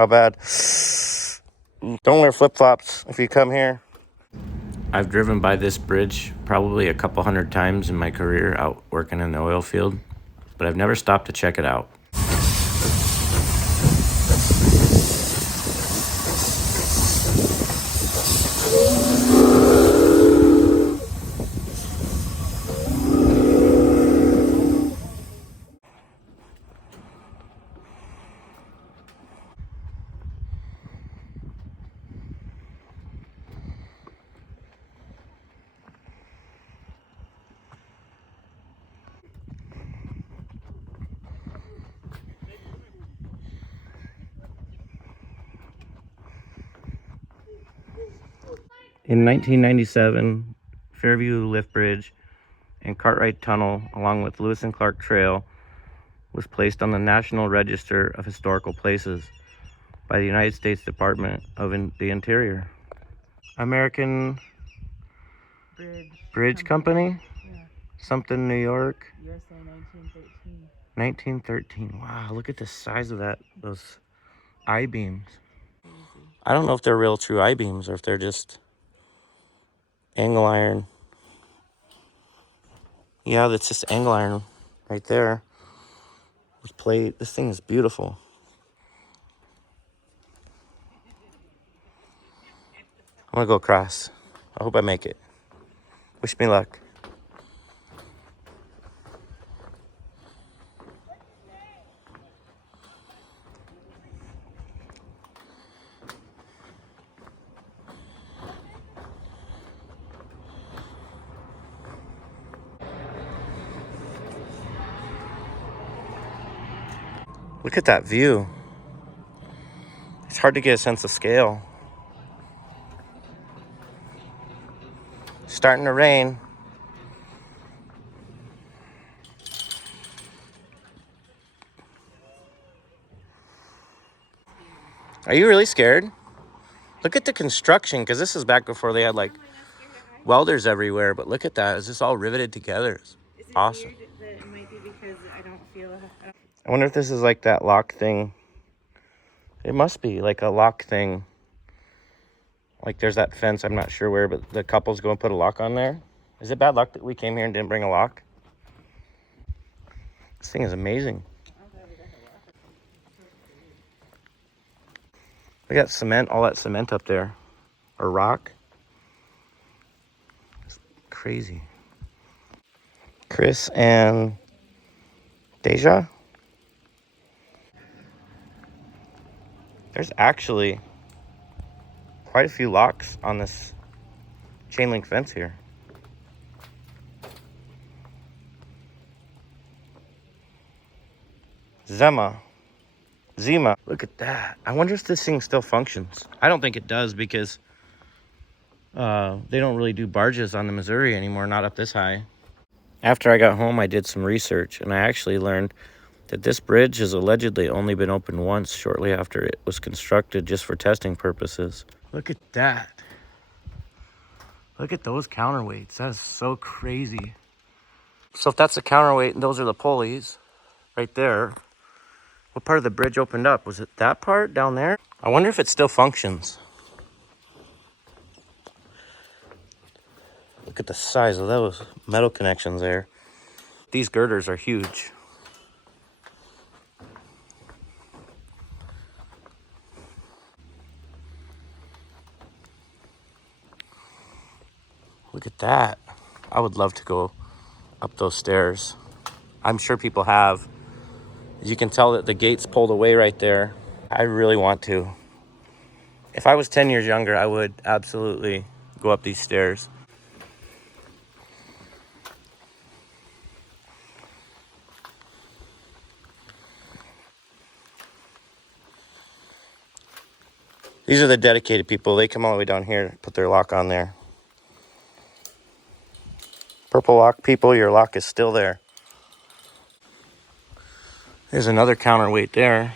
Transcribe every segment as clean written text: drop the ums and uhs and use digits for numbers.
How bad? Don't wear flip-flops if you come here. I've driven by this bridge probably a couple hundred times in my career out working in the oil field, but I've never stopped to check it out. In 1997, Fairview Lift Bridge and Cartwright Tunnel, along with Lewis and Clark Trail, was placed on the National Register of Historical Places by the United States Department of the Interior. American Bridge Company? Yeah. Something, New York. USA 1913. 1913. Wow, look at the size of those I-beams. I don't know if they're real true I-beams or if they're just angle iron. Yeah, that's just angle iron right there. This plate, this thing is beautiful. I'm gonna go across. I hope I make it. Wish me luck. Look at that view. It's hard to get a sense of scale. It's starting to rain. Are you really scared? Look at the construction, because this is back before they had like welders everywhere, but look at that. It's just all riveted together. It's awesome. Weird that it might be because I don't feel... I wonder if this is like that lock thing. It must be like a lock thing. Like there's that fence, I'm not sure where, but the couple's going to put a lock on there. Is it bad luck that we came here and didn't bring a lock? This thing is amazing. We got cement, all that cement up there. Or rock. It's crazy. Chris and Deja? There's actually quite a few locks on this chain link fence here. Zima. Look at that. I wonder if this thing still functions. I don't think it does because they don't really do barges on the Missouri anymore, not up this high. After I got home, I did some research, and I actually learned that this bridge has allegedly only been opened once shortly after it was constructed just for testing purposes. Look at that. Look at those counterweights. That is so crazy. So if that's the counterweight and those are the pulleys right there, what part of the bridge opened up? Was it that part down there? I wonder if it still functions. Look at the size of those metal connections there. These girders are huge. Look at that. I would love to go up those stairs. I'm sure people have. As you can tell that the gate's pulled away right there. I really want to. If I was 10 years younger, I would absolutely go up these stairs. These are the dedicated people. They come all the way down here, put their lock on there. Purple lock people, your lock is still there. There's another counterweight there.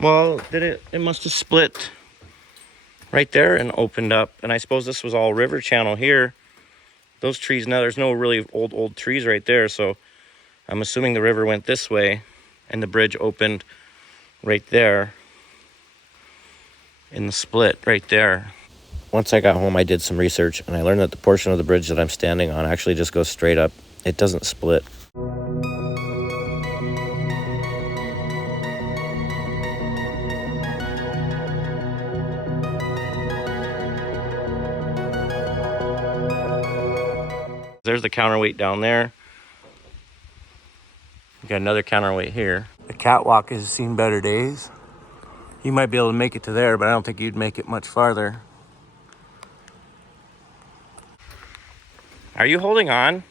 Well, it must have split right there and opened up. And I suppose this was all river channel here. Those trees, now there's no really old trees right there. So I'm assuming the river went this way and the bridge opened right there. in the split right there. Once I got home, I did some research, and I learned that the portion of the bridge that I'm standing on actually just goes straight up. It doesn't split. There's the counterweight down there. You got another counterweight here. The catwalk has seen better days. You might be able to make it to there, but I don't think you'd make it much farther. Are you holding on?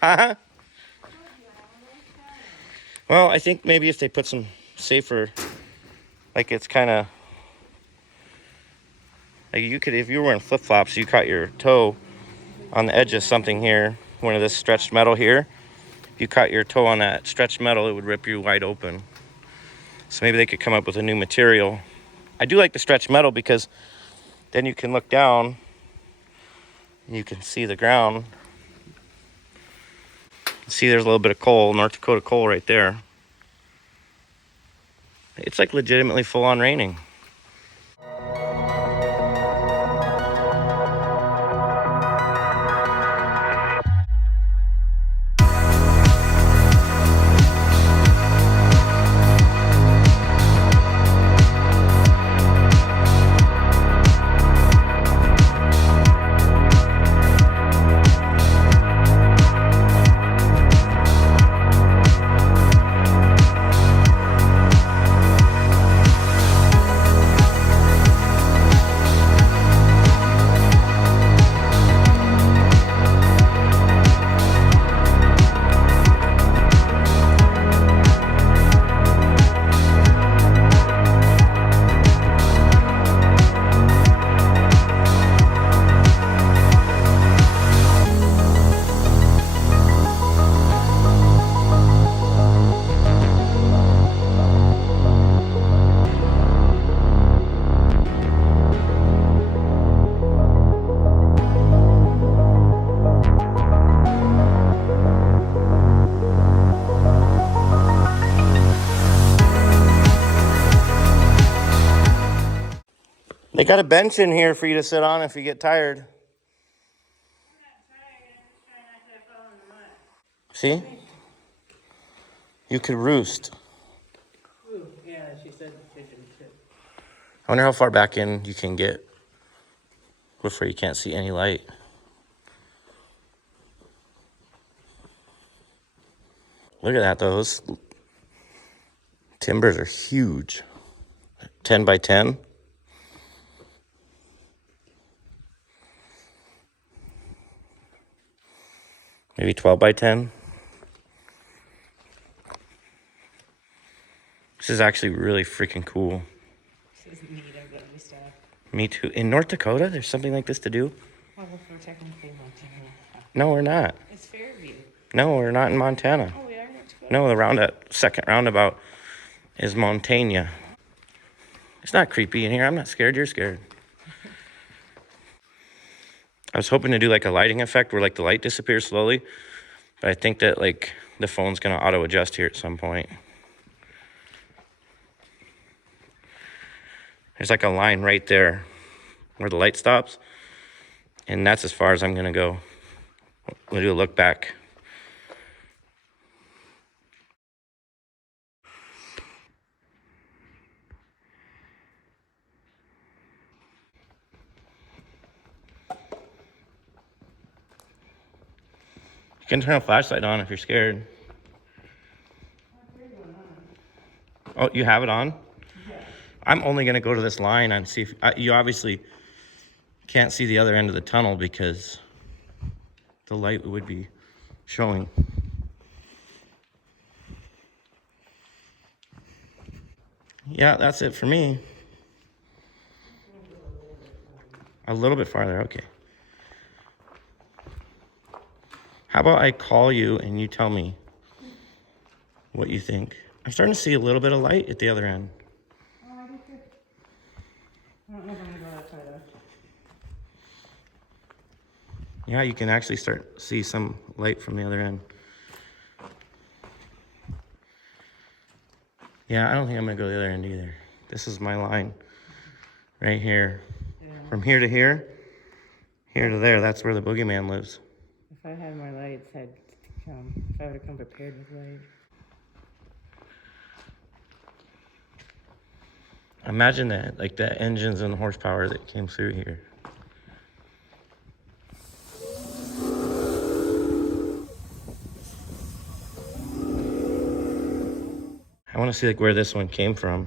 Huh? Well, I think maybe if they put some safer, like it's kind of, like you could, if you were wearing flip-flops, you caught your toe on the edge of something here, one of this stretched metal here. If you caught your toe on that stretched metal, it would rip you wide open. So maybe they could come up with a new material. I do like the stretched metal because then you can look down and you can see the ground. See, there's a little bit of coal, North Dakota coal right there. It's like legitimately full on raining. They got a bench in here for you to sit on if you get tired. See? You could roost. Ooh, yeah, she said pigeon too. I wonder how far back in you can get before you can't see any light. Look at that, those timbers are huge. 10 by 10. Maybe 12 by 10. This is actually really freaking cool. This is neat. I'm glad we stopped. Me too. In North Dakota, there's something like this to do? Well, we're technically Montana. No, we're not. It's Fairview. No, we're not in Montana. Oh, we are in North Dakota? No, second roundabout is Montana. It's not creepy in here. I'm not scared. You're scared. I was hoping to do like a lighting effect where like the light disappears slowly, but I think that like the phone's gonna auto adjust here at some point. There's like a line right there where the light stops, and that's as far as I'm gonna go. We'll do a look back. You can turn a flashlight on if you're scared. Oh, you have it on? Yeah. I'm only going to go to this line and see if... you obviously can't see the other end of the tunnel because the light would be showing. Yeah, that's it for me. A little bit farther, okay. How about I call you and you tell me what you think? I'm starting to see a little bit of light at the other end. Oh, I do too. I don't know if I'm gonna go that far though. Yeah, you can actually start see some light from the other end. Yeah, I don't think I'm gonna go the other end either. This is my line right here. Yeah. From here to here, here to there, that's where the boogeyman lives. If I had my lights, I'd come. If I would have come prepared with lights. Imagine that, like the engines and the horsepower that came through here. I want to see like where this one came from.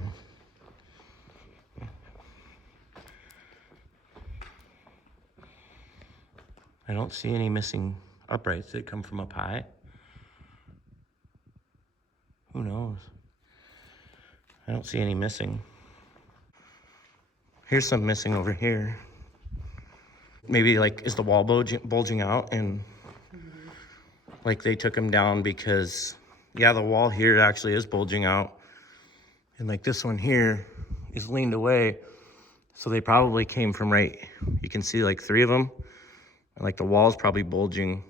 I don't see any missing uprights that come from up high. Who knows? I don't see any missing. Here's some missing over here. Maybe like, is the wall bulging out and like they took them down because, yeah, the wall here actually is bulging out. And like this one here is leaned away. So they probably came from right, you can see like 3 of them. And like the wall's probably bulging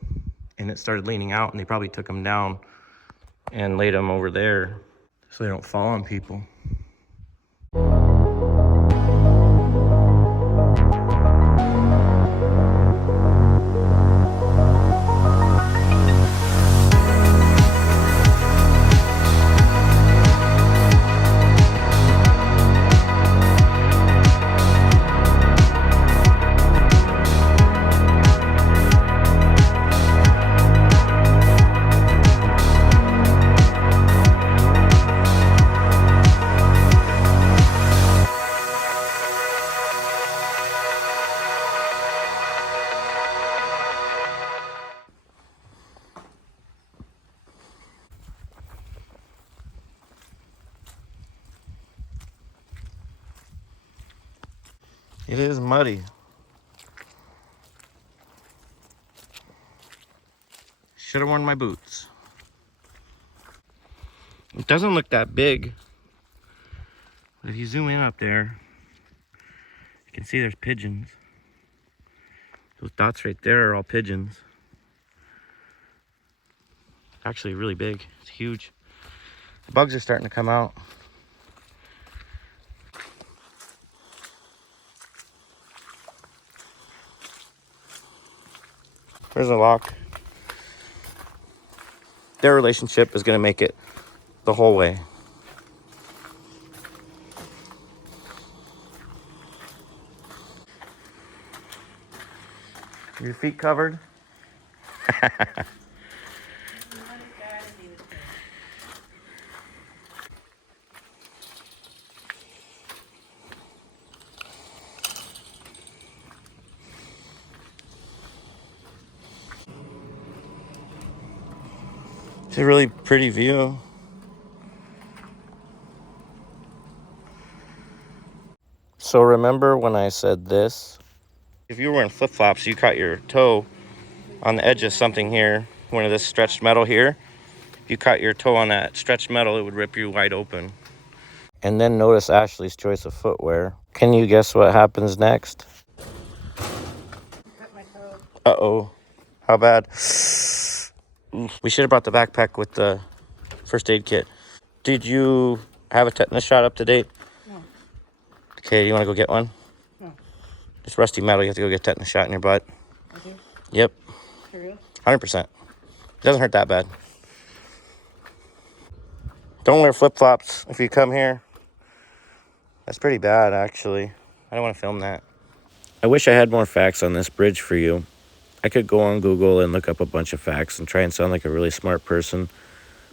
and it started leaning out and they probably took them down and laid them over there so they don't fall on people. It is muddy. Should have worn my boots. It doesn't look that big. But if you zoom in up there, you can see there's pigeons. Those dots right there are all pigeons. Actually really big. It's huge. The bugs are starting to come out. There's a lock. Their relationship is going to make it the whole way. Your feet covered? It's a really pretty view. So remember when I said this? If you were wearing flip-flops, you caught your toe on the edge of something here, one of this stretched metal here. If you caught your toe on that stretched metal, it would rip you wide open. And then notice Ashley's choice of footwear. Can you guess what happens next? Cut my toe. Uh-oh. How bad? We should have brought the backpack with the first aid kit. Did you have a tetanus shot up to date? No. Okay, you want to go get one? No. It's rusty metal. You have to go get a tetanus shot in your butt. Okay. Yep. For real? 100%. It doesn't hurt that bad. Don't wear flip-flops if you come here. That's pretty bad, actually. I don't want to film that. I wish I had more facts on this bridge for you. I could go on Google and look up a bunch of facts and try and sound like a really smart person.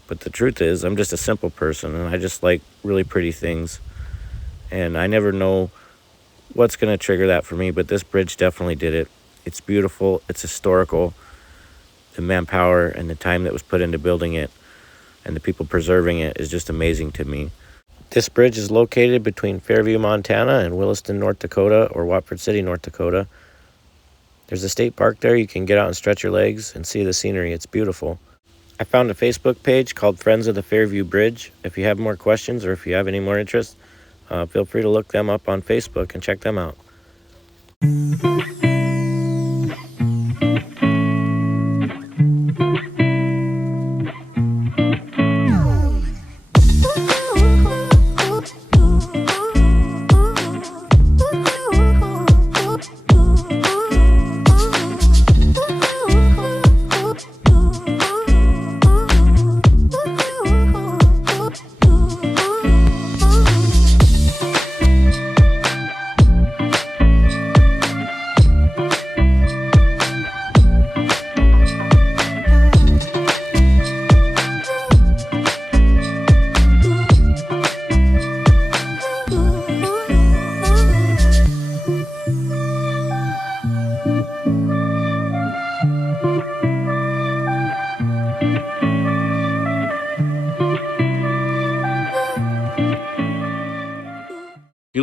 But the truth is, I'm just a simple person, and I just like really pretty things. And I never know what's going to trigger that for me, but this bridge definitely did it. It's beautiful. It's historical. The manpower and the time that was put into building it and the people preserving it is just amazing to me. This bridge is located between Fairview, Montana and Williston, North Dakota, or Watford City, North Dakota. There's a state park there. You can get out and stretch your legs and see the scenery. It's beautiful. I found a Facebook page called Friends of the Fairview Bridge. If you have more questions or if you have any more interest, feel free to look them up on Facebook and check them out.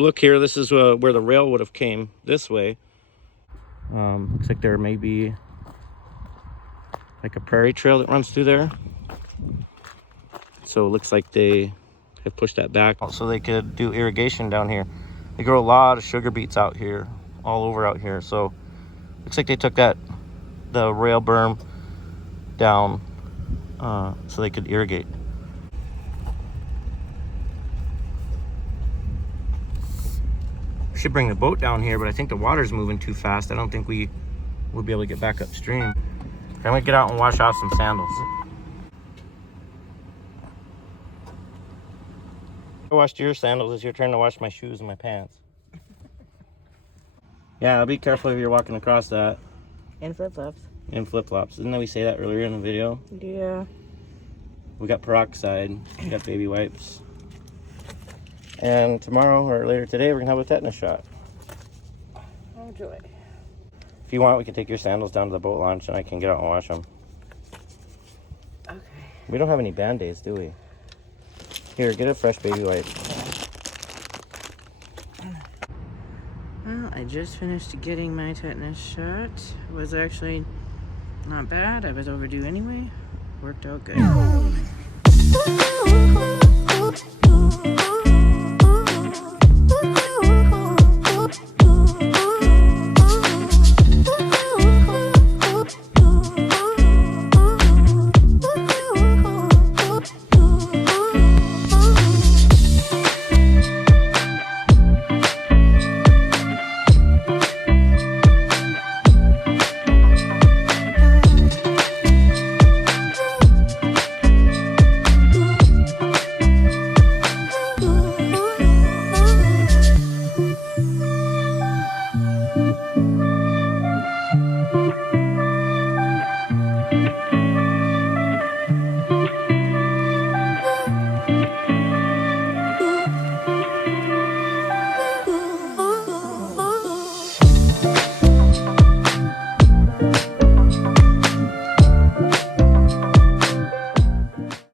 you look here, this is where the rail would have came this way. Looks like there may be like a prairie trail that runs through there. So it looks like they have pushed that back so they could do irrigation down here. They grow a lot of sugar beets out here, all over out here. So looks like they took the rail berm down so they could irrigate. Should bring the boat down here, but I think the water's moving too fast. I don't think we will be able to get back upstream. I'm gonna get out and wash off some sandals. I washed your sandals. It's your turn to wash my shoes and my pants. Yeah, be careful if you're walking across that. And flip-flops. And flip-flops. Didn't we say that earlier in the video? Yeah. We got peroxide. We got baby wipes. And tomorrow or later today, we're gonna have a tetanus shot. Oh joy. If you want, we can take your sandals down to the boat launch and I can get out and wash them. Okay. We don't have any Band-Aids, do we? Here, get a fresh baby wipe. Well, I just finished getting my tetanus shot. It was actually not bad. I was overdue anyway. Worked out good.